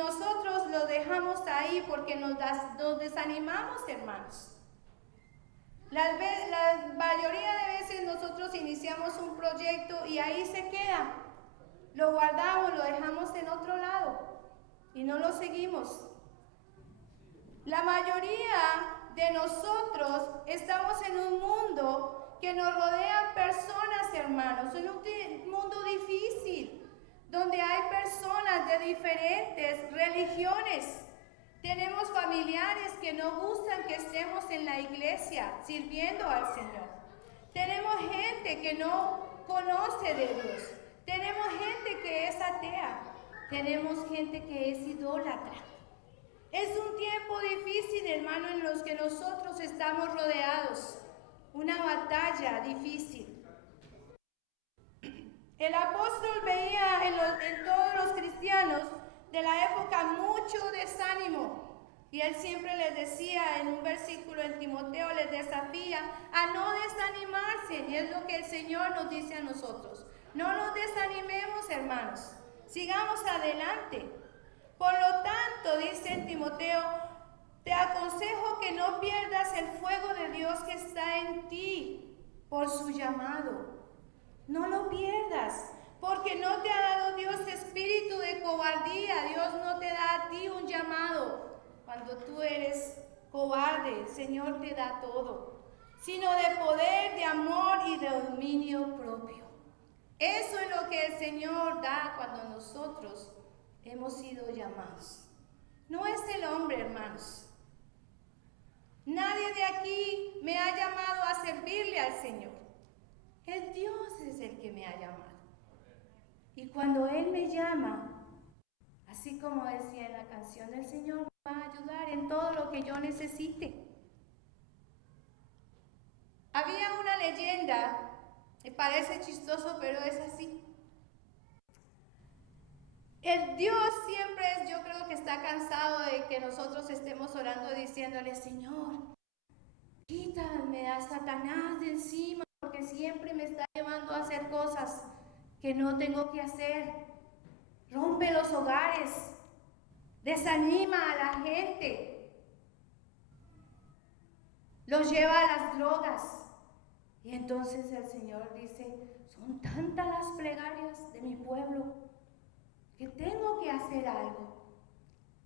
nosotros lo dejamos ahí porque nos desanimamos, hermanos. La mayoría de veces nosotros iniciamos un proyecto y ahí se queda. Lo guardamos, lo dejamos en otro lado y no lo seguimos. La mayoría de nosotros estamos en un mundo que nos rodean personas, hermanos, en un mundo difícil, donde hay personas de diferentes religiones. Tenemos familiares que no gustan que estemos en la iglesia sirviendo al Señor. Tenemos gente que no conoce de Dios. Tenemos gente que es atea. Tenemos gente que es idólatra. Es un tiempo difícil, hermano, en los que nosotros estamos rodeados. Una batalla difícil. El apóstol veía en todos los cristianos de la época mucho desánimo. Y él siempre les decía en un versículo en Timoteo, les desafía a no desanimarse. Y es lo que el Señor nos dice a nosotros. No nos desanimemos, hermanos. Sigamos adelante. Por lo tanto, dice en Timoteo, te aconsejo que no pierdas el fuego de Dios que está en ti por su llamado. No lo pierdas, porque no te ha dado Dios espíritu de cobardía. Dios no te da a ti un llamado cuando tú eres cobarde. El Señor te da todo, sino de poder, de amor y de dominio propio. Eso es lo que el Señor da cuando nosotros hemos sido llamados. No es el hombre, hermanos. Nadie de aquí me ha llamado a servirle al Señor. El Dios es el que me ha llamado. Y cuando Él me llama, así como decía en la canción, el Señor me va a ayudar en todo lo que yo necesite. Había una leyenda, me parece chistoso, pero es así. El Dios siempre yo creo que está cansado de que nosotros estemos orando diciéndole, Señor, quítame a Satanás de encima, porque siempre me está llevando a hacer cosas que no tengo que hacer. Rompe los hogares, desanima a la gente, los lleva a las drogas. Y entonces el Señor dice, son tantas las plegarias de mi pueblo que tengo que hacer algo.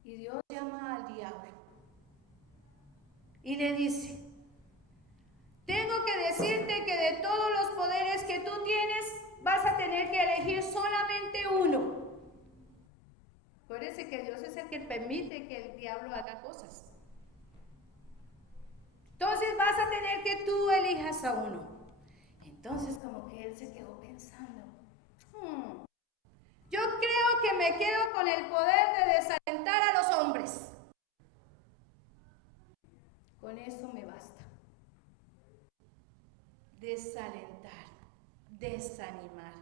Y Dios llama al diablo y le dice, tengo que decirte que de todos los poderes que tú tienes, vas a tener que elegir solamente uno. Acuérdense que Dios es el que permite que el diablo haga cosas. Entonces vas a tener que tú elijas a uno. Entonces como que él se quedó pensando, yo creo que me quedo con el poder de desalentar a los hombres. Con eso me basta. Desalentar, desanimar.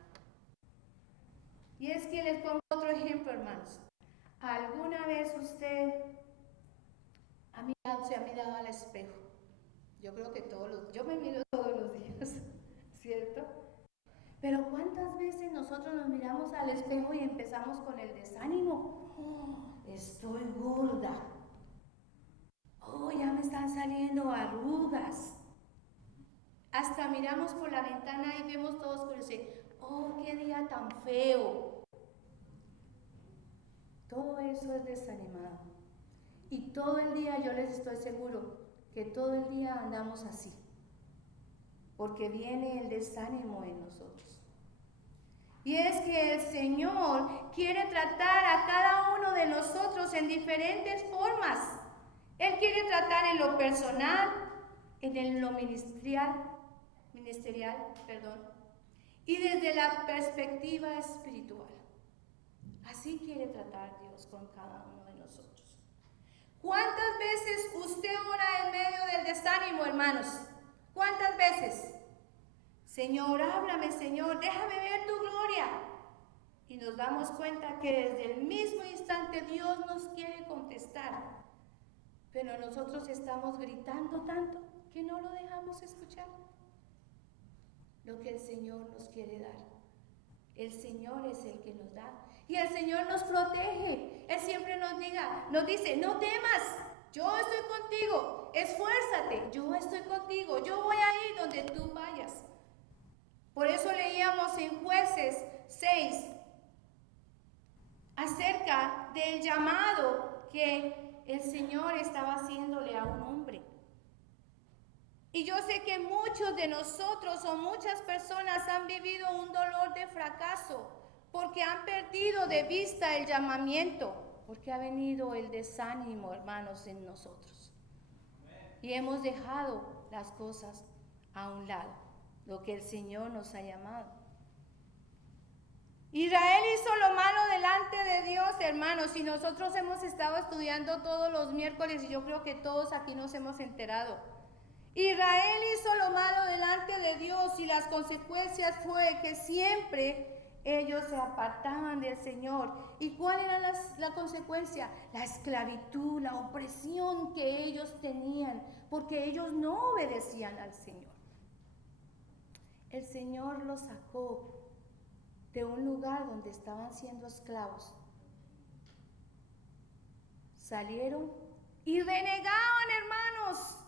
Y es que les pongo otro ejemplo, hermanos. ¿Alguna vez usted se ha mirado al espejo? Yo creo que yo me miro todos los días, ¿cierto? Pero ¿cuántas veces nosotros nos miramos al espejo y empezamos con el desánimo? Oh, estoy gorda. Oh, ya me están saliendo arrugas. Hasta miramos por la ventana y vemos todo oscurecido. Oh, qué día tan feo. Todo eso es desanimado. Y todo el día yo les estoy seguro que todo el día andamos así. Porque viene el desánimo en nosotros. Y es que el Señor quiere tratar a cada uno de nosotros en diferentes formas. Él quiere tratar en lo personal, en lo ministerial, y desde la perspectiva espiritual. Así quiere tratar Dios con cada uno de nosotros. ¿Cuántas veces usted ora en medio del desánimo, hermanos? ¿Cuántas veces? Señor, háblame, Señor, déjame ver tu gloria. Y nos damos cuenta que desde el mismo instante Dios nos quiere contestar. Pero nosotros estamos gritando tanto que no lo dejamos escuchar. Lo que el Señor nos quiere dar. El Señor es el que nos da. Y el Señor nos protege. Él siempre nos dice, no temas, yo estoy contigo, esfuérzate, yo estoy contigo, yo voy a ir donde tú vayas. Por eso leíamos en Jueces 6 acerca del llamado que el Señor estaba haciéndole a un hombre. Y yo sé que muchos de nosotros o muchas personas han vivido un dolor de fracaso porque han perdido de vista el llamamiento, porque ha venido el desánimo, hermanos, en nosotros. Y hemos dejado las cosas a un lado, lo que el Señor nos ha llamado. Israel hizo lo malo delante de Dios, hermanos, y nosotros hemos estado estudiando todos los miércoles y yo creo que todos aquí nos hemos enterado. Israel hizo lo malo delante de Dios y las consecuencias fue que siempre ellos se apartaban del Señor. ¿Y cuál era la consecuencia? La esclavitud, la opresión que ellos tenían, porque ellos no obedecían al Señor. El Señor los sacó de un lugar donde estaban siendo esclavos. Salieron y renegaban, hermanos.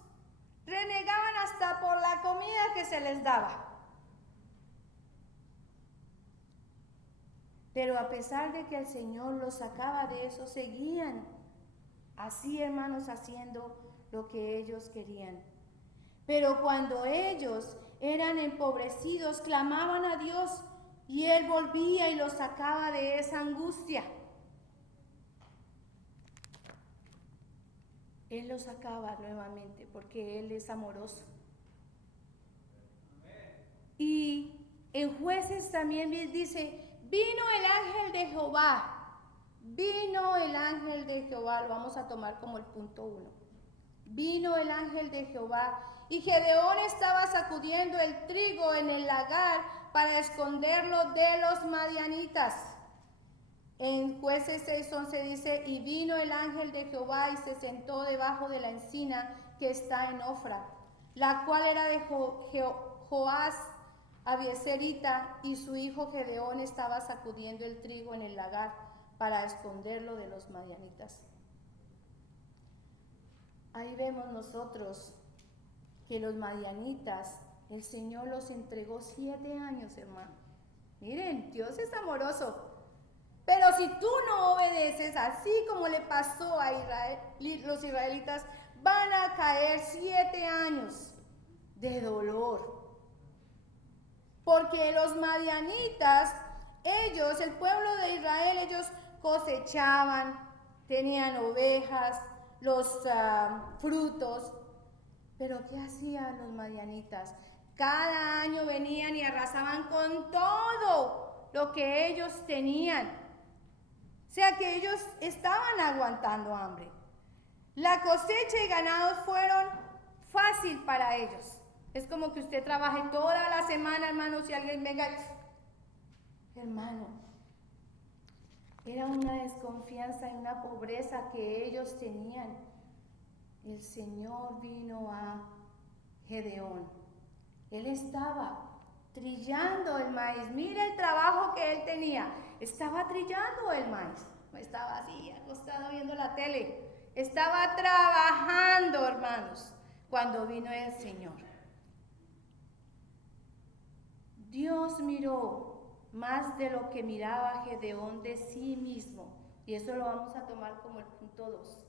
Renegaban hasta por la comida que se les daba. Pero a pesar de que el Señor los sacaba de eso, seguían así, hermanos, haciendo lo que ellos querían. Pero cuando ellos eran empobrecidos, clamaban a Dios y Él volvía y los sacaba de esa angustia. Él los sacaba nuevamente porque Él es amoroso. Y en Jueces también dice, vino el ángel de Jehová. Vino el ángel de Jehová, lo vamos a tomar como el punto 1. Vino el ángel de Jehová y Gedeón estaba sacudiendo el trigo en el lagar para esconderlo de los madianitas. En Jueces 6:11 dice, y vino el ángel de Jehová y se sentó debajo de la encina que está en Ofra, la cual era de Joás Abieserita, y su hijo Gedeón estaba sacudiendo el trigo en el lagar para esconderlo de los madianitas. Ahí vemos nosotros que los madianitas, el Señor los entregó 7 años, hermano. Miren, Dios es amoroso. Pero si tú no obedeces, así como le pasó a Israel, los israelitas van a caer 7 años de dolor. Porque los madianitas, ellos, el pueblo de Israel, ellos cosechaban, tenían ovejas, los frutos. Pero ¿qué hacían los madianitas? Cada año venían y arrasaban con todo lo que ellos tenían. O sea que ellos estaban aguantando hambre. La cosecha y ganados fueron fácil para ellos. Es como que usted trabaje toda la semana, hermano, si alguien venga, hermano, era una desconfianza y una pobreza que ellos tenían. El Señor vino a Gedeón. Él estaba trillando el maíz. Mira el trabajo que él tenía. Estaba trillando el maíz. No estaba así, acostado viendo la tele. Estaba trabajando, hermanos, cuando vino el Señor. Dios miró más de lo que miraba Gedeón de sí mismo. Y eso lo vamos a tomar como el punto 2.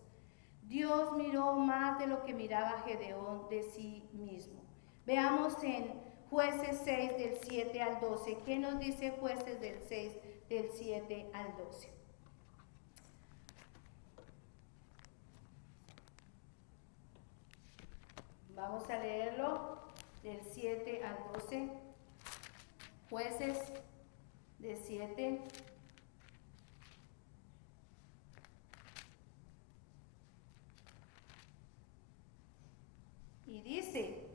Dios miró más de lo que miraba Gedeón de sí mismo. Veamos en Jueces 6 del 7 al 12. ¿Qué nos dice Jueces del 6 del 7 al 12? Vamos a leerlo del 7 al 12. Jueces de 7. Y dice,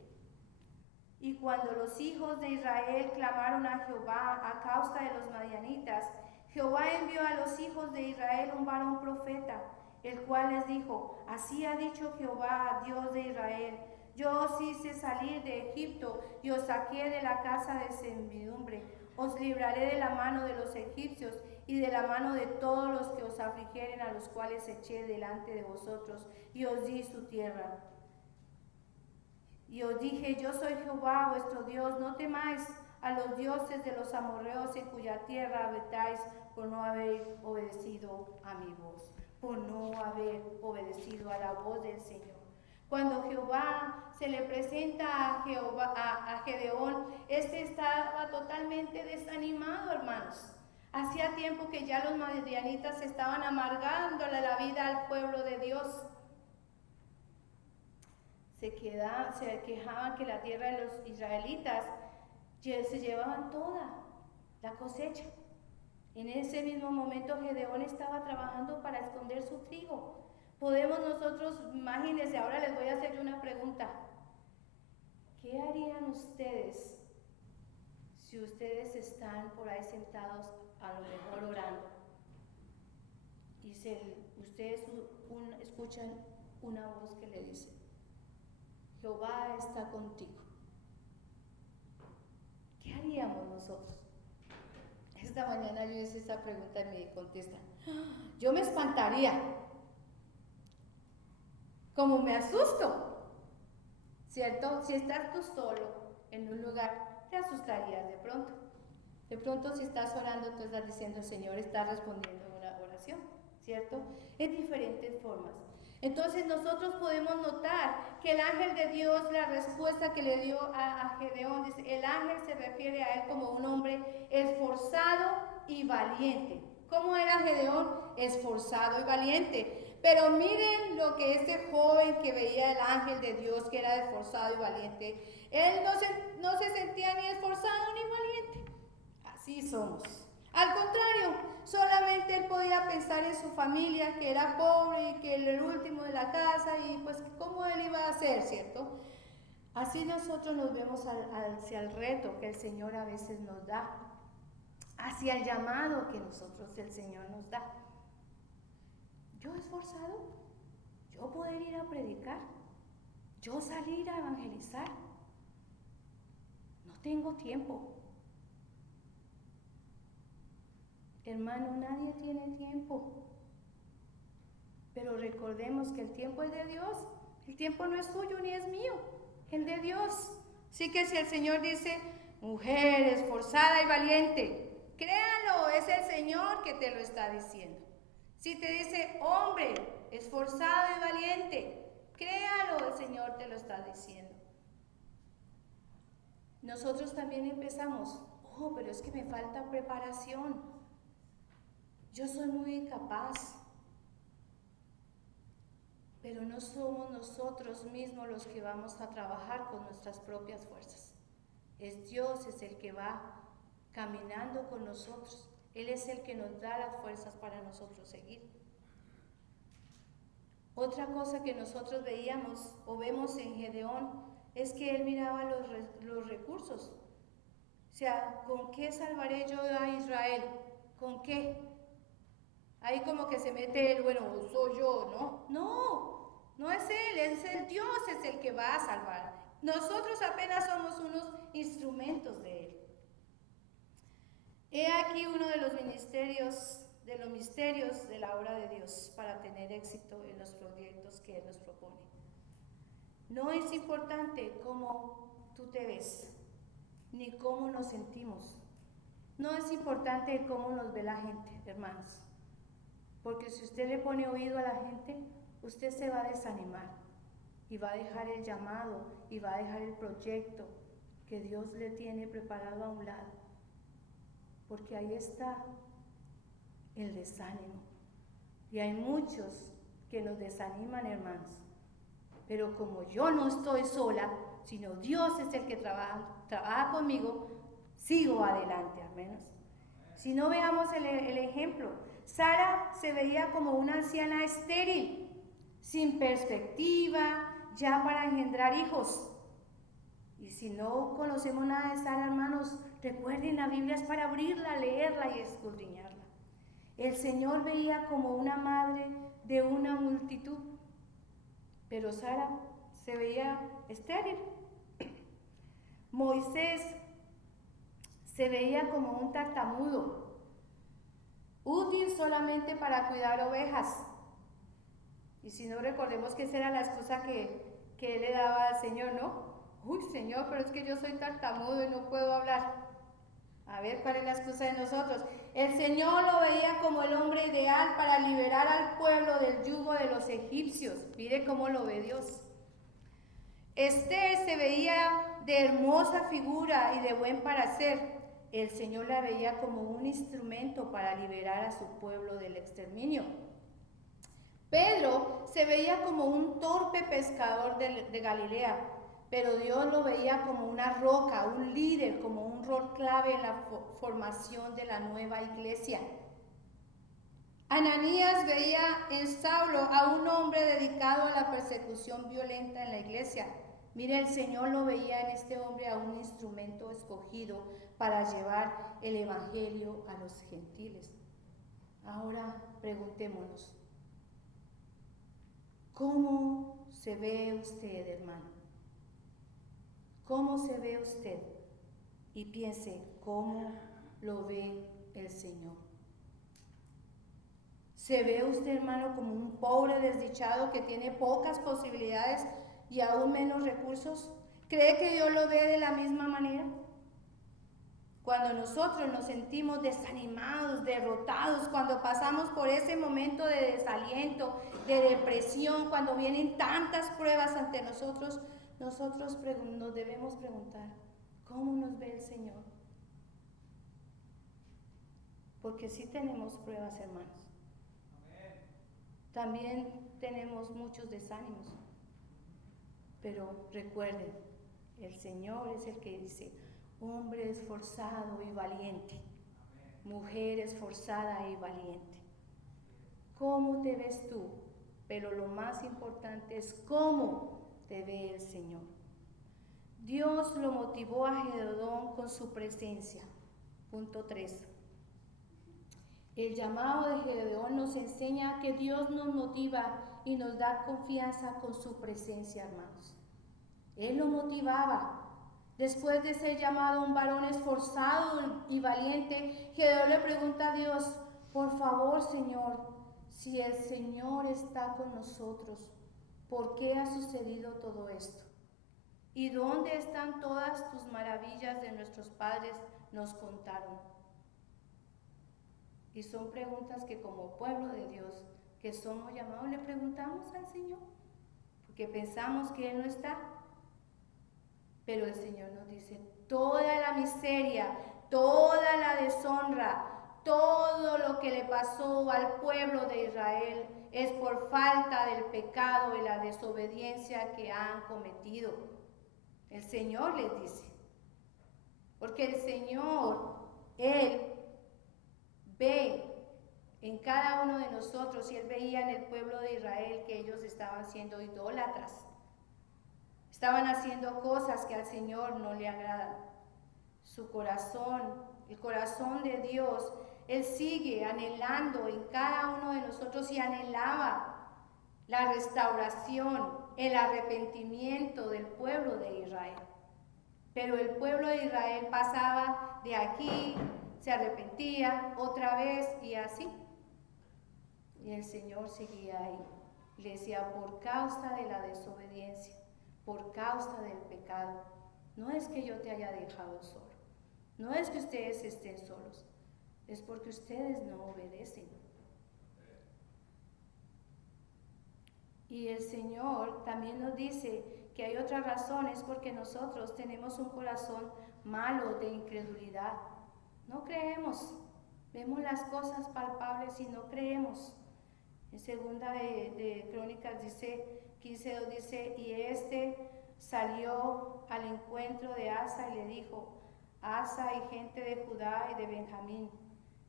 y cuando los hijos de Israel clamaron a Jehová a causa de los madianitas, Jehová envió a los hijos de Israel un varón profeta, el cual les dijo, así ha dicho Jehová, Dios de Israel, yo os hice salir de Egipto y os saqué de la casa de servidumbre, os libraré de la mano de los egipcios y de la mano de todos los que os afligieren a los los cuales eché delante de vosotros, y os di su tierra. Y os dije, yo soy Jehová vuestro Dios, no temáis a los dioses de los amorreos en cuya tierra habitáis, por no haber obedecido a mi voz, por no haber obedecido a la voz del Señor. Cuando Jehová se le presenta a Gedeón, este estaba totalmente desanimado, hermanos. Hacía tiempo que ya los madianitas estaban amargándole la vida al pueblo de Dios. Se quejaban que la tierra de los israelitas se llevaban toda la cosecha. En ese mismo momento Gedeón estaba trabajando para esconder su trigo. Podemos nosotros, imagínense, ahora les voy a hacer una pregunta. ¿Qué harían ustedes si ustedes están por ahí sentados, a lo mejor orando, y ustedes escuchan una voz que le dice, Jehová está contigo? ¿Qué haríamos nosotros? Esta mañana yo hice esa pregunta y me contestan, yo me espantaría, como me asusto, ¿cierto? Si estás tú solo en un lugar, te asustarías de pronto. De pronto si estás orando, tú estás diciendo, el Señor está respondiendo una oración, ¿cierto? En diferentes formas. Entonces nosotros podemos notar que el ángel de Dios, la respuesta que le dio a Gedeón, dice, el ángel se refiere a él como un hombre esforzado y valiente. ¿Cómo era Gedeón? Esforzado y valiente. Pero miren lo que este joven que veía el ángel de Dios, que era esforzado y valiente, él no se sentía ni esforzado ni valiente. Así somos. Al contrario, solamente él podía pensar en su familia, que era pobre y que era el último de la casa, y pues cómo él iba a hacer, ¿cierto? Así nosotros nos vemos hacia el reto que el Señor a veces nos da, hacia el llamado que el Señor nos da. Yo esforzado, yo poder ir a predicar, yo salir a evangelizar, no tengo tiempo. Hermano, nadie tiene tiempo. Pero recordemos que el tiempo es de Dios. El tiempo no es tuyo ni es mío, es de Dios. Así que si el Señor dice, mujer esforzada y valiente, créalo, es el Señor que te lo está diciendo. Si te dice, hombre esforzado y valiente, créalo, el Señor te lo está diciendo. Nosotros también empezamos, pero es que me falta preparación. Yo soy muy incapaz. Pero no somos nosotros mismos los que vamos a trabajar con nuestras propias fuerzas. Es Dios, es el que va caminando con nosotros. Él es el que nos da las fuerzas para nosotros seguir. Otra cosa que nosotros veíamos o vemos en Gedeón es que él miraba los recursos. O sea, ¿con qué salvaré yo a Israel? ¿Con qué? Ahí como que se mete él, bueno, soy yo, ¿no? No es él, es el Dios, es el que va a salvar. Nosotros apenas somos unos instrumentos de él. He aquí uno de los misterios de la obra de Dios para tener éxito en los proyectos que Él nos propone. No es importante cómo tú te ves, ni cómo nos sentimos. No es importante cómo nos ve la gente, hermanos. Porque si usted le pone oído a la gente, usted se va a desanimar y va a dejar el llamado y va a dejar el proyecto que Dios le tiene preparado a un lado. Porque ahí está el desánimo. Y hay muchos que nos desaniman, hermanos. Pero como yo no estoy sola, sino Dios es el que trabaja conmigo, sigo adelante al menos. Si no, veamos el ejemplo. Sara se veía como una anciana estéril, sin perspectiva ya para engendrar hijos. Y si no conocemos nada de Sara, hermanos, recuerden, la Biblia es para abrirla, leerla y escudriñarla. El Señor veía como una madre de una multitud, pero Sara se veía estéril. Moisés se veía como un tartamudo. útil solamente para cuidar ovejas. Y si no, recordemos que esa era la excusa que él le daba al Señor, ¿no? Uy, Señor, pero es que yo soy tartamudo y no puedo hablar. A ver, ¿cuál es la excusa de nosotros? El Señor lo veía como el hombre ideal para liberar al pueblo del yugo de los egipcios. Mire cómo lo ve Dios. Esther se veía de hermosa figura y de buen parecer. El Señor la veía como un instrumento para liberar a su pueblo del exterminio. Pedro se veía como un torpe pescador de Galilea, pero Dios lo veía como una roca, un líder, como un rol clave en la formación de la nueva iglesia. Ananías veía en Saulo a un hombre dedicado a la persecución violenta en la iglesia. Mire, el Señor lo veía en este hombre a un instrumento escogido para llevar el evangelio a los gentiles. Ahora preguntémonos, ¿cómo se ve usted, hermano? ¿Cómo se ve usted? Y piense, ¿cómo lo ve el Señor? ¿Se ve usted, hermano, como un pobre desdichado que tiene pocas posibilidades y aún menos recursos? ¿Cree que Dios lo ve de la misma manera? Cuando nosotros nos sentimos desanimados, derrotados, cuando pasamos por ese momento de desaliento, de depresión, cuando vienen tantas pruebas ante nosotros, nosotros nos debemos preguntar, ¿cómo nos ve el Señor? Porque sí tenemos pruebas, hermanos. También tenemos muchos desánimos. Pero recuerden, el Señor es el que dice, hombre esforzado y valiente, mujer esforzada y valiente. ¿Cómo te ves tú? Pero lo más importante es cómo te ve el Señor. Dios lo motivó a Gedeón con su presencia. Punto 3. El llamado de Gedeón nos enseña que Dios nos motiva y nos da confianza con su presencia, hermanos. Él lo motivaba. Después de ser llamado un varón esforzado y valiente, Gedeón le pregunta a Dios, por favor, Señor, si el Señor está con nosotros, ¿por qué ha sucedido todo esto? ¿Y dónde están todas tus maravillas de nuestros padres nos contaron? Y son preguntas que como pueblo de Dios que somos llamados le preguntamos al Señor, porque pensamos que Él no está. Pero el Señor nos dice, toda la miseria, toda la deshonra, todo lo que le pasó al pueblo de Israel es por falta del pecado y la desobediencia que han cometido. El Señor les dice, porque el Señor, Él ve en cada uno de nosotros y Él veía en el pueblo de Israel que ellos estaban siendo idólatras. Estaban haciendo cosas que al Señor no le agradan. Su corazón, el corazón de Dios, Él sigue anhelando en cada uno de nosotros y anhelaba la restauración, el arrepentimiento del pueblo de Israel. Pero el pueblo de Israel pasaba de aquí, se arrepentía otra vez y así. Y el Señor seguía ahí. Le decía, por causa de la desobediencia, por causa del pecado, no es que yo te haya dejado solo, no es que ustedes estén solos, es porque ustedes no obedecen. Y el Señor también nos dice que hay otras razones porque nosotros tenemos un corazón malo de incredulidad. No creemos, vemos las cosas palpables y no creemos. En segunda de Crónicas dice, 15:2 dice, y este salió al encuentro de Asa y le dijo, Asa y gente de Judá y de Benjamín,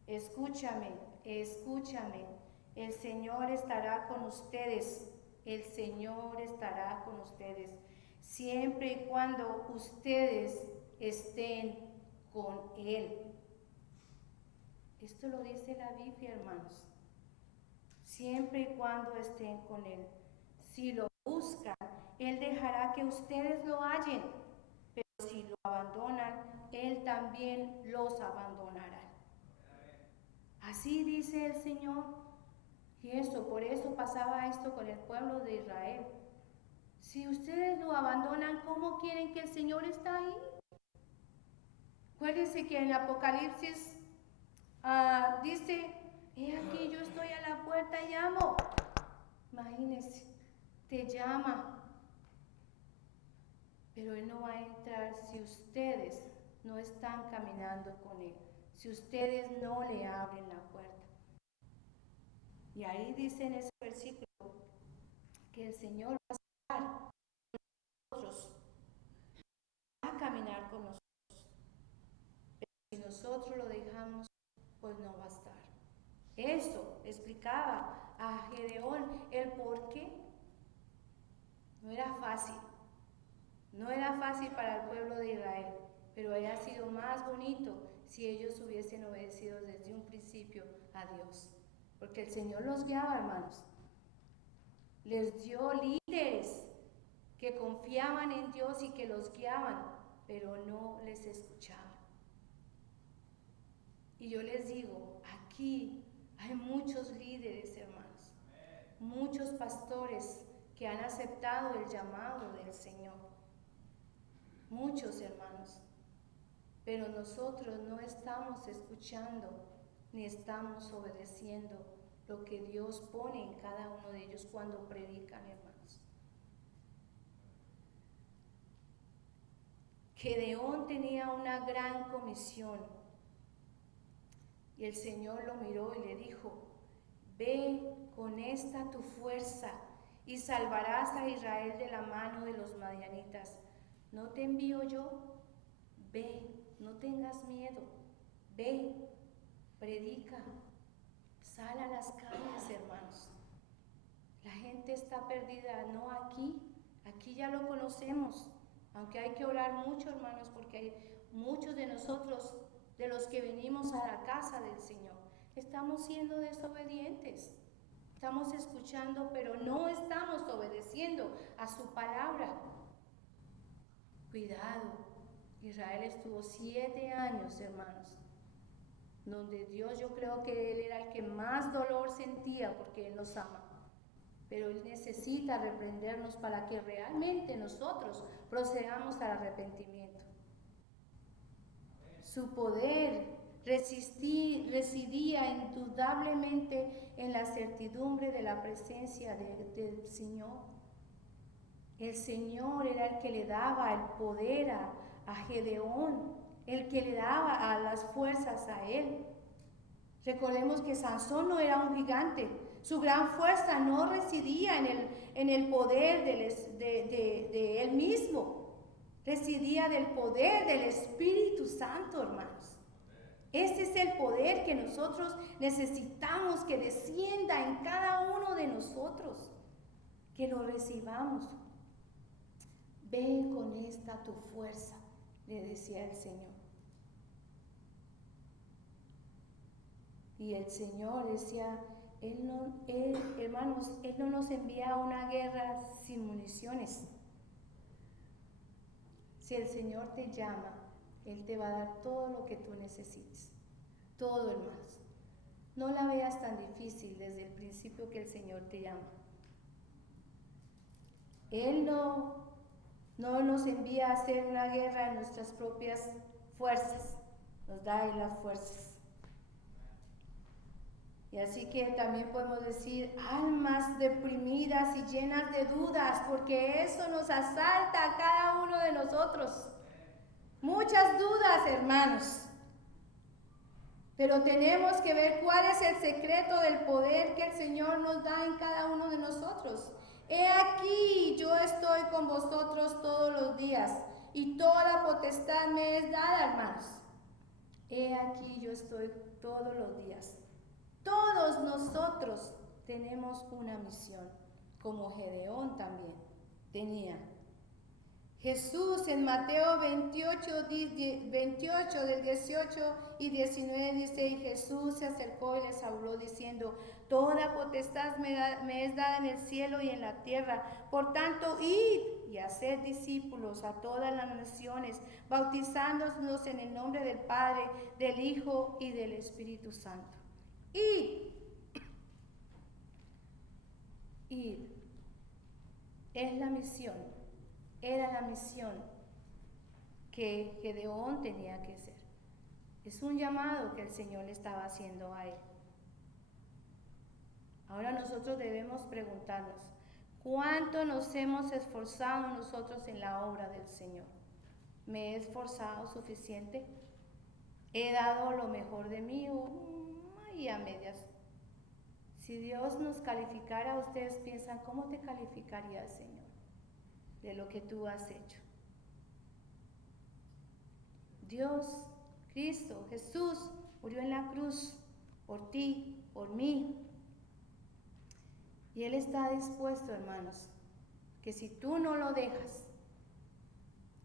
escúchame, escúchame, el Señor estará con ustedes, el Señor estará con ustedes, siempre y cuando ustedes estén con Él. Esto lo dice la Biblia, hermanos. Siempre y cuando estén con Él. Si lo buscan, Él dejará que ustedes lo hallen, pero si lo abandonan, Él también los abandonará. Así dice el Señor. Y por eso pasaba esto con el pueblo de Israel. Si ustedes lo abandonan, ¿cómo quieren que el Señor está ahí? Acuérdense que en el Apocalipsis dice, he aquí yo estoy a la puerta y llamo. Imagínense, te llama. Pero Él no va a entrar si ustedes no están caminando con Él, si ustedes no le abren la puerta. Y ahí dice en ese versículo que el Señor va a estar con nosotros, va a caminar con nosotros. Pero si nosotros lo dejamos, pues no va a estar. Eso explicaba a Gedeón el por qué. No era fácil. No era fácil para el pueblo de Israel, pero había sido más bonito si ellos hubiesen obedecido desde un principio a Dios. Porque el Señor los guiaba, hermanos. Les dio líderes que confiaban en Dios y que los guiaban, pero no les escuchaban. Y yo les digo, aquí hay muchos líderes, hermanos, muchos pastores que han aceptado el llamado del Señor. Muchos, hermanos, pero nosotros no estamos escuchando ni estamos obedeciendo lo que Dios pone en cada uno de ellos cuando predican, hermanos. Gedeón tenía una gran comisión y el Señor lo miró y le dijo, ve con esta tu fuerza y salvarás a Israel de la mano de los madianitas. ¿No te envío yo? Ve, no tengas miedo, ve, predica, sal a las calles, hermanos. La gente está perdida, no aquí ya lo conocemos, aunque hay que orar mucho, hermanos, porque hay muchos de nosotros, de los que venimos a la casa del Señor, estamos siendo desobedientes, estamos escuchando, pero no estamos obedeciendo a su palabra. Cuidado. Israel estuvo 7 años, hermanos, donde Dios, yo creo que Él era el que más dolor sentía porque Él nos ama. Pero Él necesita reprendernos para que realmente nosotros procedamos al arrepentimiento. Su poder residía indudablemente en la certidumbre de la presencia del Señor. El Señor era el que le daba el poder a Gedeón, el que le daba a las fuerzas a él. Recordemos que Sansón no era un gigante, su gran fuerza no residía en el poder de él mismo, residía del poder del Espíritu Santo, hermanos. Este es el poder que nosotros necesitamos que descienda en cada uno de nosotros, que lo recibamos. Ve con esta tu fuerza, le decía el Señor. Y el Señor decía, hermanos, Él no nos envía a una guerra sin municiones. Si el Señor te llama, Él te va a dar todo lo que tú necesites. Todo, hermanos. No la veas tan difícil desde el principio que el Señor te llama. Él no nos envía a hacer una guerra en nuestras propias fuerzas, nos da Él las fuerzas. Y así que también podemos decir, almas deprimidas y llenas de dudas, porque eso nos asalta a cada uno de nosotros. Muchas dudas, hermanos. Pero tenemos que ver cuál es el secreto del poder que el Señor nos da en cada uno de nosotros. He aquí, yo estoy con vosotros todos los días, y toda potestad me es dada, hermanos. He aquí, yo estoy todos los días. Todos nosotros tenemos una misión, como Gedeón también tenía. Jesús en Mateo 28 del 18 y 19 dice, y Jesús se acercó y les habló diciendo, toda potestad me es dada en el cielo y en la tierra. Por tanto, id y haced discípulos a todas las naciones, bautizándolos en el nombre del Padre, del Hijo y del Espíritu Santo, id. Id. Es la misión, era la misión que Gedeón tenía que hacer. Es un llamado que el Señor le estaba haciendo a él. Ahora nosotros debemos preguntarnos, ¿cuánto nos hemos esforzado nosotros en la obra del Señor? ¿Me he esforzado suficiente? ¿He dado lo mejor de mí o y a medias? Si Dios nos calificara, ustedes piensan, ¿cómo te calificaría el Señor de lo que tú has hecho? Dios, Cristo, Jesús, murió en la cruz por ti, por mí. Y Él está dispuesto, hermanos, que si tú no lo dejas,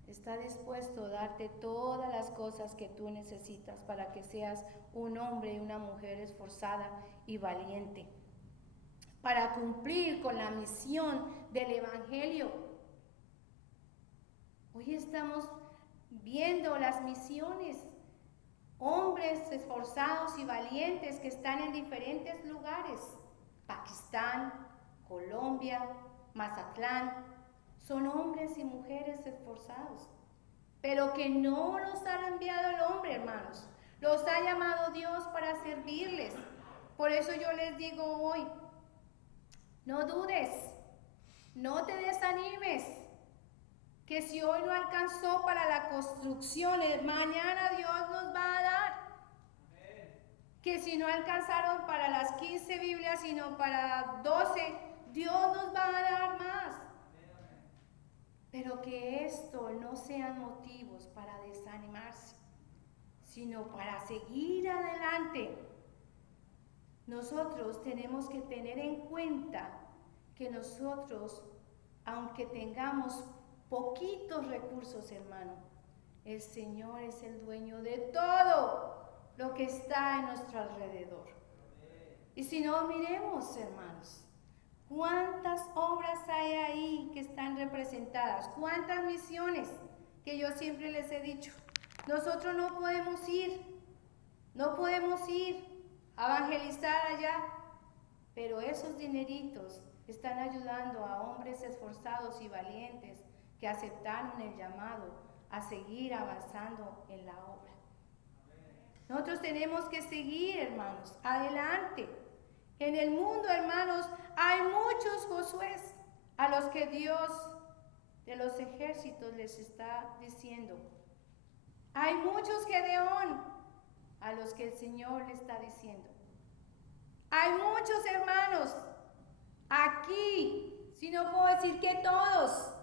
está dispuesto a darte todas las cosas que tú necesitas para que seas un hombre y una mujer esforzada y valiente, para cumplir con la misión del Evangelio. Hoy estamos viendo las misiones, hombres esforzados y valientes que están en diferentes lugares, Pakistán, Colombia, Mazatlán. Son hombres y mujeres esforzados, pero que no los ha enviado el hombre, hermanos. Los ha llamado Dios para servirles. Por eso yo les digo hoy, no dudes, no te desanimes, que si hoy no alcanzó para la construcción, mañana Dios nos va a dar. Que si no alcanzaron para las 15 Biblias, sino para 12, Dios nos va a dar más. Pero que esto no sean motivos para desanimarse, sino para seguir adelante. Nosotros tenemos que tener en cuenta que nosotros, aunque tengamos poquitos recursos, hermano, el Señor es el dueño de todo lo que está en nuestro alrededor. Y si no, miremos, hermanos, ¿cuántas obras hay ahí que están representadas? ¿Cuántas misiones? Que yo siempre les he dicho, nosotros no podemos ir a evangelizar allá, pero esos dineritos están ayudando a hombres esforzados y valientes que aceptaron el llamado a seguir avanzando en la obra. Nosotros tenemos que seguir, hermanos, adelante. En el mundo, hermanos, hay muchos Josués a los que Dios de los ejércitos les está diciendo. Hay muchos Gedeón a los que el Señor le está diciendo. Hay muchos hermanos aquí, si no puedo decir que todos,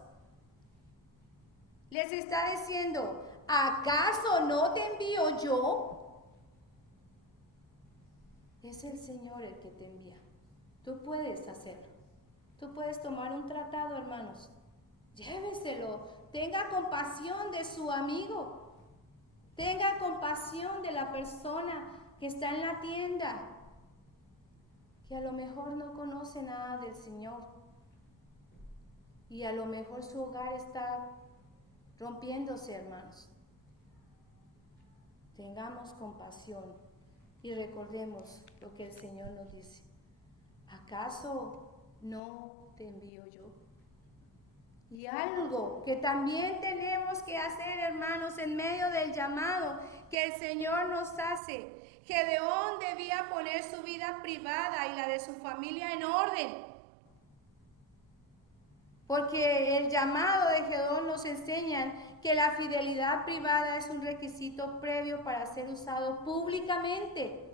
les está diciendo, ¿acaso no te envío yo? Es el Señor el que te envía. Tú puedes hacerlo. Tú puedes tomar un tratado, hermanos. Lléveselo. Tenga compasión de su amigo. Tenga compasión de la persona que está en la tienda, que a lo mejor no conoce nada del Señor. Y a lo mejor su hogar está rompiéndose, hermanos. Tengamos compasión y recordemos lo que el Señor nos dice. ¿Acaso no te envío yo? Y algo que también tenemos que hacer, hermanos, en medio del llamado que el Señor nos hace. Gedeón debía poner su vida privada y la de su familia en orden. Porque el llamado de Gedeón nos enseña que la fidelidad privada es un requisito previo para ser usado públicamente.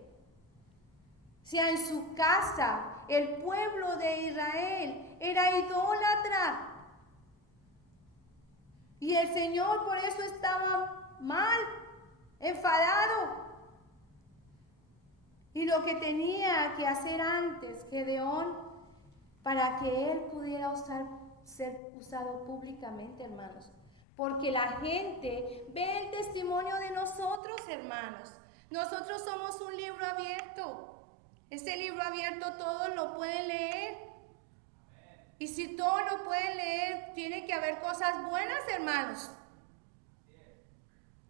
O sea, en su casa, el pueblo de Israel era idólatra. Y el Señor por eso estaba mal, enfadado. Y lo que tenía que hacer antes Gedeón, para que él pudiera ser usado públicamente, hermanos. Porque la gente ve el testimonio de nosotros, hermanos. Nosotros somos un libro abierto. Ese libro abierto todos lo pueden leer. Y si todos lo pueden leer, tiene que haber cosas buenas, hermanos.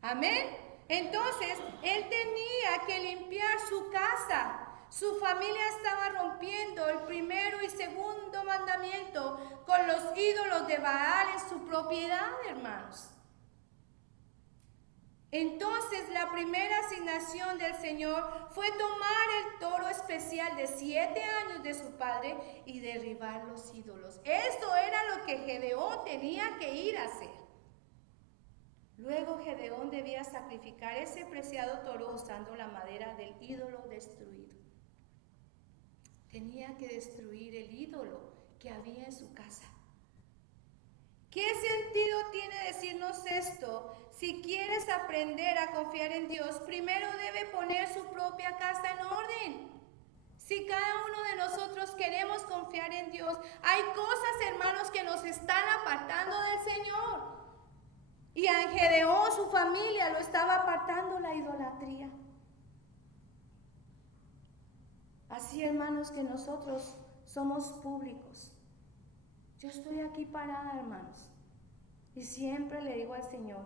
Amén. Entonces, él tenía que limpiar su casa. Su familia estaba rompiendo el primero y segundo mandamiento con los ídolos de Baal en su propiedad, hermanos. Entonces la primera asignación del Señor fue tomar el toro especial de 7 años de su padre y derribar los ídolos. Eso era lo que Gedeón tenía que ir a hacer. Luego Gedeón debía sacrificar ese preciado toro usando la madera del ídolo destruido. Tenía que destruir el ídolo que había en su casa. ¿Qué sentido tiene decirnos esto? Si quieres aprender a confiar en Dios, primero debe poner su propia casa en orden. Si cada uno de nosotros queremos confiar en Dios, hay cosas, hermanos, que nos están apartando del Señor. Y a Gedeón, su familia, lo estaba apartando la idolatría. Así, hermanos, que nosotros somos públicos. Yo estoy aquí parada, hermanos, y siempre le digo al Señor,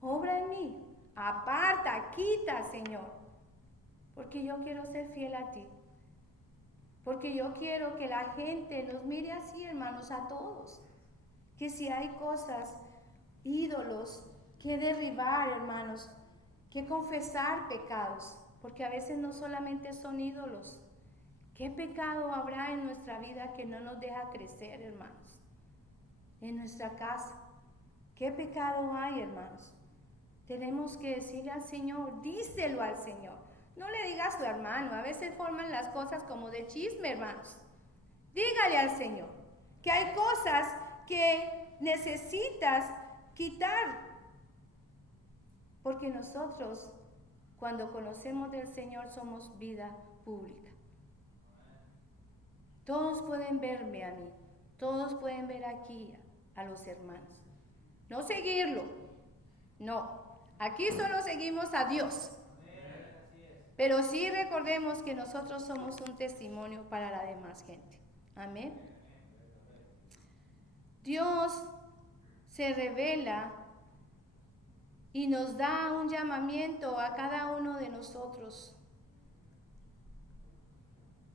obra en mí, aparta, quita, Señor, porque yo quiero ser fiel a ti, porque yo quiero que la gente nos mire así, hermanos, a todos, que si hay cosas, ídolos, que derribar, hermanos, que confesar pecados, porque a veces no solamente son ídolos. ¿Qué pecado habrá en nuestra vida que no nos deja crecer, hermanos? En nuestra casa. ¿Qué pecado hay, hermanos? Tenemos que decirle al Señor, díselo al Señor. No le digas a tu hermano, a veces forman las cosas como de chisme, hermanos. Dígale al Señor que hay cosas que necesitas quitar. Porque nosotros, cuando conocemos del Señor, somos vida pública. Todos pueden verme a mí, todos pueden ver aquí a los hermanos. No seguirlo, no. Aquí solo seguimos a Dios. Pero sí recordemos que nosotros somos un testimonio para la demás gente. Amén. Dios se revela y nos da un llamamiento a cada uno de nosotros.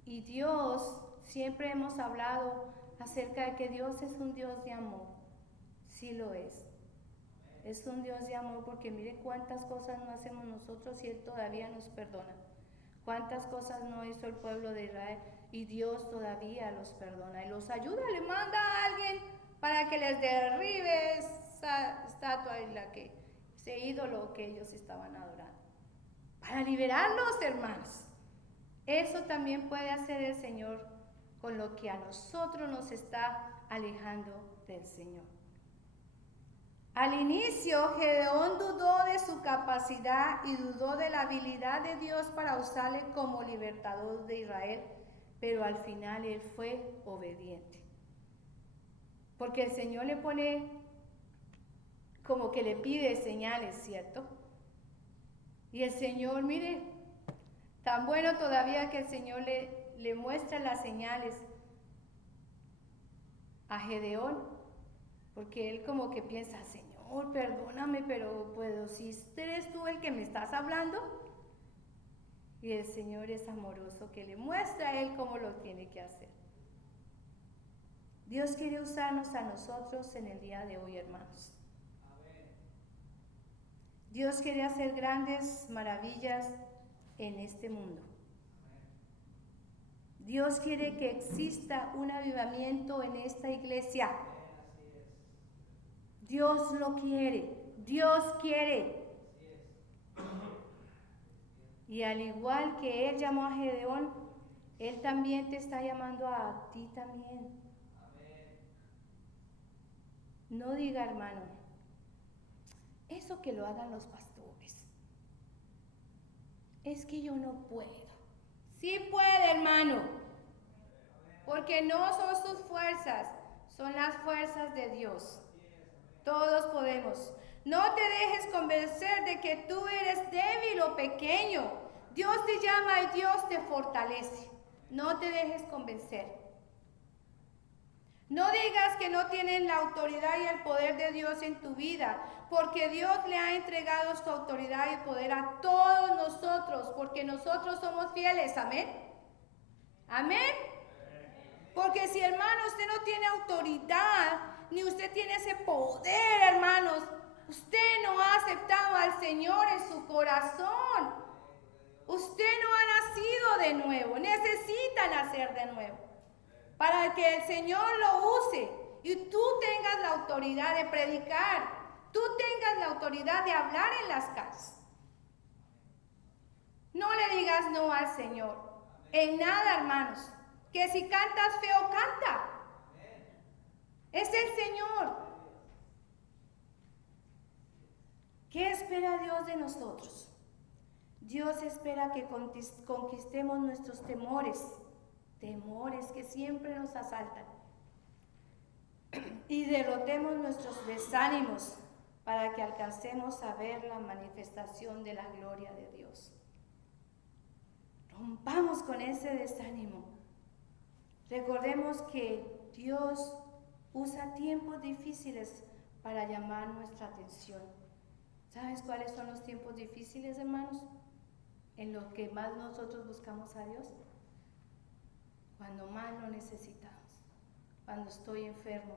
Y Dios, siempre hemos hablado acerca de que Dios es un Dios de amor. Sí lo es. Es un Dios de amor porque mire cuántas cosas no hacemos nosotros y Él todavía nos perdona. Cuántas cosas no hizo el pueblo de Israel y Dios todavía los perdona y los ayuda. Le manda a alguien para que les derribe esa estatua en la que, ese ídolo que ellos estaban adorando. Para liberarlos, hermanos. Eso también puede hacer el Señor con lo que a nosotros nos está alejando del Señor. Al inicio, Gedeón dudó de su capacidad y dudó de la habilidad de Dios para usarle como libertador de Israel, pero al final él fue obediente. Porque el Señor le pone como que le pide señales, ¿cierto? Y el Señor, mire, tan bueno todavía que el Señor le muestra las señales a Gedeón, porque él como que piensa, Señor, perdóname, pero si eres tú el que me estás hablando. Y el Señor es amoroso, que le muestra a él cómo lo tiene que hacer. Dios quiere usarnos a nosotros en el día de hoy, hermanos. Dios quiere hacer grandes maravillas en este mundo. Dios quiere que exista un avivamiento en esta iglesia. Dios lo quiere, Dios quiere. Y al igual que Él llamó a Gedeón, Él también te está llamando a ti también. No diga, hermano, eso que lo hagan los pastores. Es que yo no puedo. Sí puede, hermano, porque no son sus fuerzas, son las fuerzas de Dios. Todos podemos. No te dejes convencer de que tú eres débil o pequeño. Dios te llama y Dios te fortalece. No te dejes convencer. No digas que no tienen la autoridad y el poder de Dios en tu vida, porque Dios le ha entregado su autoridad y poder a todos nosotros, porque nosotros somos fieles. Amén. Amén. Porque si, hermano, usted no tiene autoridad, ni usted tiene ese poder, hermanos, usted no ha aceptado al Señor en su corazón. Usted no ha nacido de nuevo, necesita nacer de nuevo para que el Señor lo use y tú tengas la autoridad de predicar, tú tengas la autoridad de hablar en las calles. No le digas no al Señor, en nada, hermanos, que si cantas feo, canta. Es el Señor. ¿Qué espera Dios de nosotros? Dios espera que conquistemos nuestros temores que siempre nos asaltan, y derrotemos nuestros desánimos para que alcancemos a ver la manifestación de la gloria de Dios. Rompamos con ese desánimo. Recordemos que Dios usa tiempos difíciles para llamar nuestra atención. ¿Sabes cuáles son los tiempos difíciles, hermanos? En los que más nosotros buscamos a Dios. Cuando más lo necesitamos. Cuando estoy enfermo.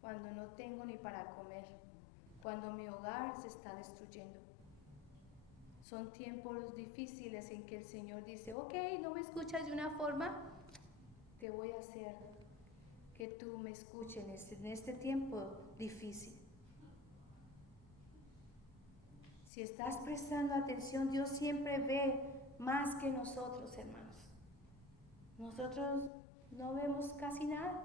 Cuando no tengo ni para comer. Cuando mi hogar se está destruyendo. Son tiempos difíciles en que el Señor dice, ok, no me escuchas de una forma, te voy a hacer que tú me escuches en este tiempo difícil. Si estás prestando atención, Dios siempre ve más que nosotros, hermanos. Nosotros no vemos casi nada.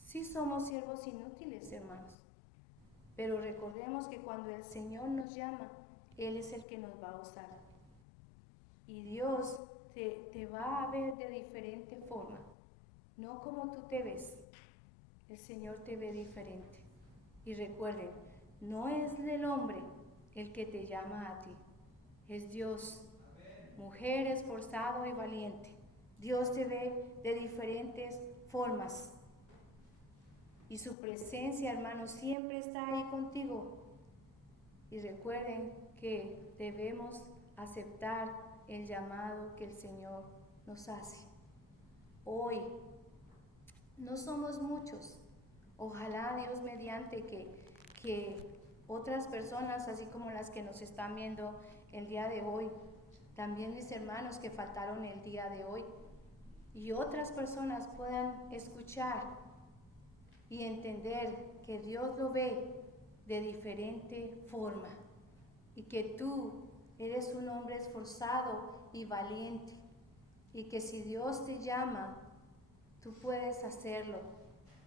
Sí somos siervos inútiles, hermanos. Pero recordemos que cuando el Señor nos llama, Él es el que nos va a usar. Y Dios te va a ver de diferente forma. No como tú te ves. El Señor te ve diferente. Y recuerden, no es el hombre el que te llama a ti. Es Dios. Mujer esforzado y valiente. Dios te ve de diferentes formas. Y su presencia, hermanos, siempre está ahí contigo. Y recuerden que debemos aceptar el llamado que el Señor nos hace. Hoy no somos muchos. Ojalá Dios mediante que otras personas, así como las que nos están viendo el día de hoy, también mis hermanos que faltaron el día de hoy, y otras personas puedan escuchar y entender que Dios lo ve de diferente forma y que tú eres un hombre esforzado y valiente y que si Dios te llama, tú puedes hacerlo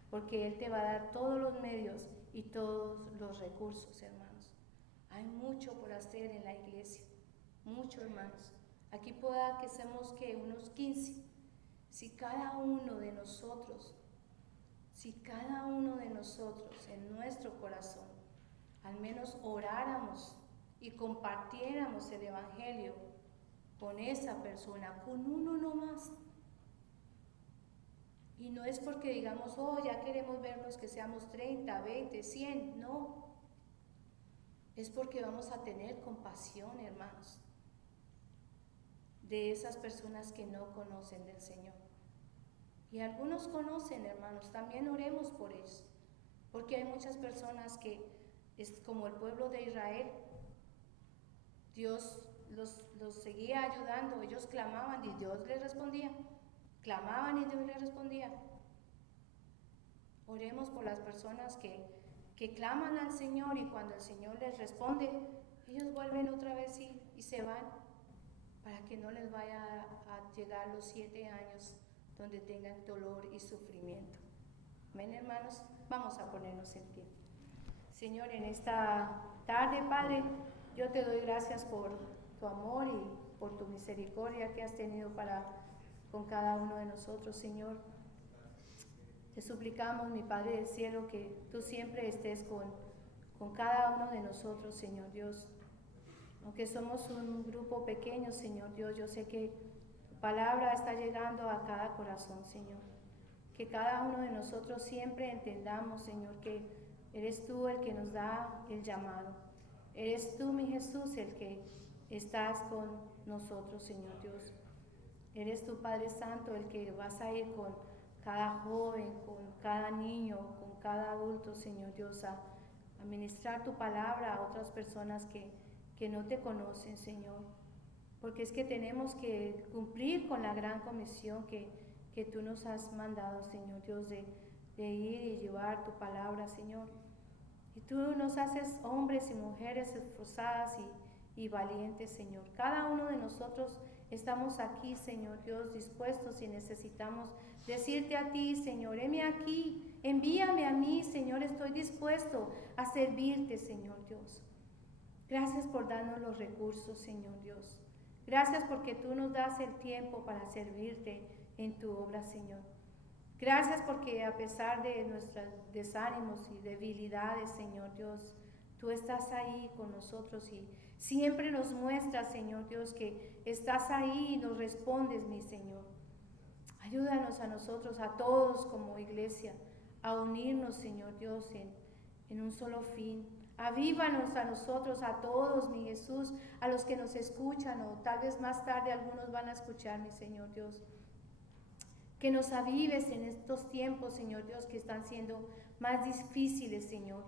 porque Él te va a dar todos los medios y todos los recursos, hermanos. Hay mucho por hacer en la iglesia, mucho, hermanos. Aquí pueda que seamos que unos 15. Si cada uno de nosotros en nuestro corazón al menos oráramos y compartiéramos el evangelio con esa persona, con uno nomás. Y no es porque digamos, oh, ya queremos vernos que seamos 30, 20, 100, no. Es porque vamos a tener compasión, hermanos, de esas personas que no conocen del Señor. Y algunos conocen, hermanos, también oremos por ellos, porque hay muchas personas que, es como el pueblo de Israel, Dios los seguía ayudando, ellos clamaban y Dios les respondía, clamaban y Dios les respondía. Oremos por las personas que claman al Señor y cuando el Señor les responde, ellos vuelven otra vez y se van, para que no les vaya a llegar los 7 años donde tengan dolor y sufrimiento. Amén, hermanos, vamos a ponernos en pie. Señor, en esta tarde, Padre, yo te doy gracias por tu amor y por tu misericordia que has tenido con cada uno de nosotros, Señor. Te suplicamos, mi Padre del cielo, que tú siempre estés con cada uno de nosotros, Señor Dios. Aunque somos un grupo pequeño, Señor Dios, yo sé que tu palabra está llegando a cada corazón, Señor. Que cada uno de nosotros siempre entendamos, Señor, que Eres tú el que nos da el llamado. Eres tú, mi Jesús, el que estás con nosotros, Señor Dios. Eres tú, Padre Santo, el que vas a ir con cada joven, con cada niño, con cada adulto, Señor Dios, a ministrar tu palabra a otras personas que no te conocen, Señor. Porque es que tenemos que cumplir con la gran comisión que tú nos has mandado, Señor Dios, de ir y llevar tu palabra, Señor. Y tú nos haces hombres y mujeres esforzadas y valientes, Señor. Cada uno de nosotros estamos aquí, Señor Dios, dispuestos y necesitamos decirte a ti, Señor, heme aquí, envíame a mí, Señor, estoy dispuesto a servirte, Señor Dios. Gracias por darnos los recursos, Señor Dios. Gracias porque tú nos das el tiempo para servirte en tu obra, Señor. Gracias porque a pesar de nuestros desánimos y debilidades, Señor Dios, tú estás ahí con nosotros y siempre nos muestras, Señor Dios, que estás ahí y nos respondes, mi Señor. Ayúdanos a nosotros, a todos como iglesia, a unirnos, Señor Dios, en un solo fin. Avívanos a nosotros, a todos, mi Jesús, a los que nos escuchan o tal vez más tarde algunos van a escuchar, mi Señor Dios. Que nos avives en estos tiempos, Señor Dios, que están siendo más difíciles, Señor.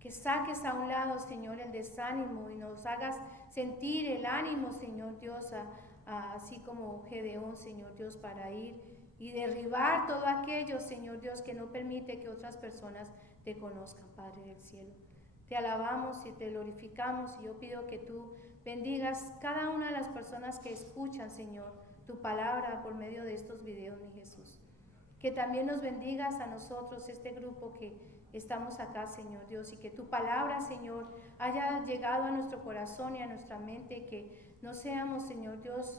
Que saques a un lado, Señor, el desánimo y nos hagas sentir el ánimo, Señor Dios, así como Gedeón, Señor Dios, para ir y derribar todo aquello, Señor Dios, que no permite que otras personas te conozcan, Padre del cielo. Te alabamos y te glorificamos y yo pido que tú bendigas cada una de las personas que escuchan, Señor, tu palabra por medio de estos videos, mi Jesús. Que también nos bendigas a nosotros, este grupo que estamos acá, Señor Dios, y que tu palabra, Señor, haya llegado a nuestro corazón y a nuestra mente, que no seamos, Señor Dios,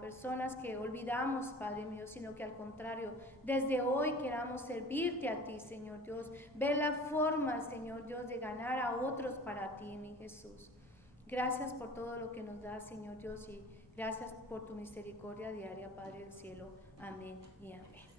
personas que olvidamos, Padre mío, sino que al contrario, desde hoy queramos servirte a ti, Señor Dios, ver la forma, Señor Dios, de ganar a otros para ti, mi Jesús. Gracias por todo lo que nos das, Señor Dios, y gracias por tu misericordia diaria, Padre del cielo. Amén y amén.